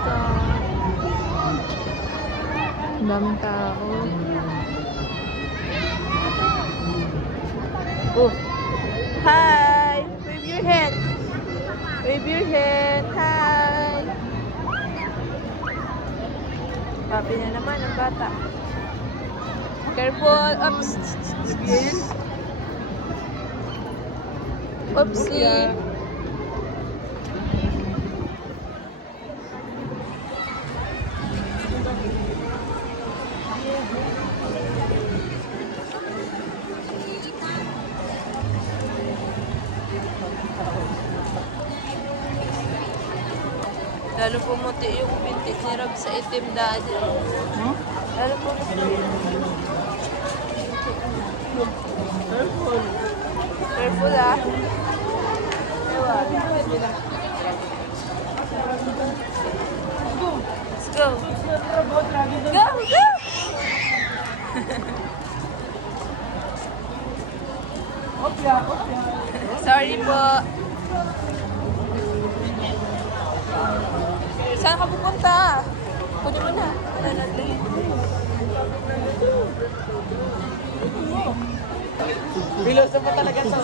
God. Ang daming tao. Oh. Hi! Wave your hand. Wave your hand. Hi! Happy na naman ang bata. Careful. Oops. Oopsie. Lalo pumuti yung binti ni Rob sa itim dati. Huh? Lalo pumuti. Careful. Careful ah. Let's go. Go, go! Opya. Sorry po. Saan ka pupunta? Kunin mo na. Ano natin? Bilos pa talaga sa.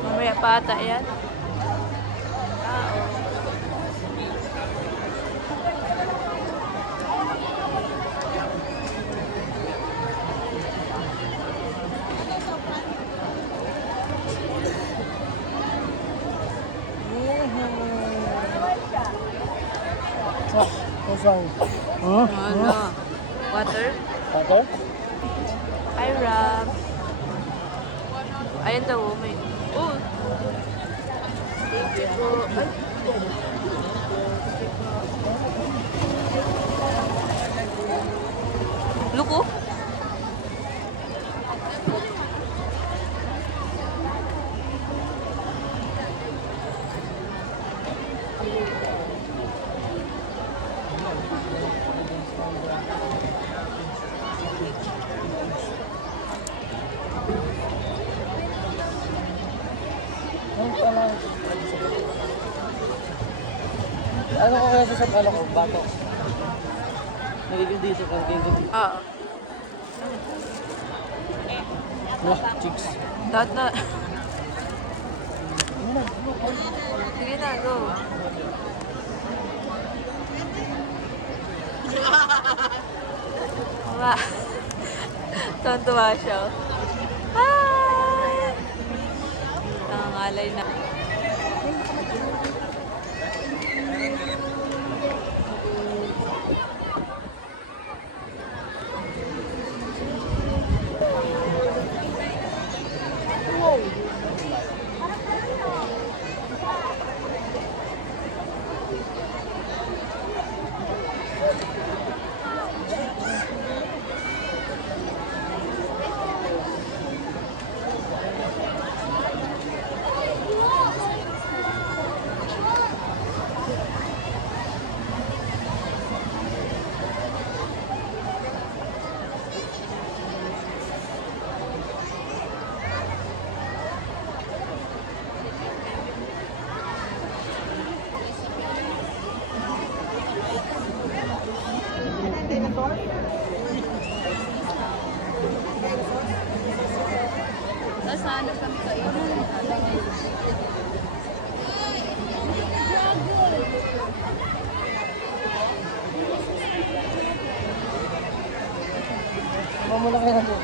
Mamaya pa ata yan. What's wrong? Huh? Ano? Water? Water? Hi, Rob. Ayun daw, may... Oh! Thank you po. Ay! Look, oh! Ano ko kaya sa ano ko? Bato. Nagiging dito ka. Oo. Wah, chicks. Lahat na. Sige na, go. Mama. Tuwan-tuwa siya. Hi! Nangangalay na. Nasaan na kami kayo? Mamula kayo na doon.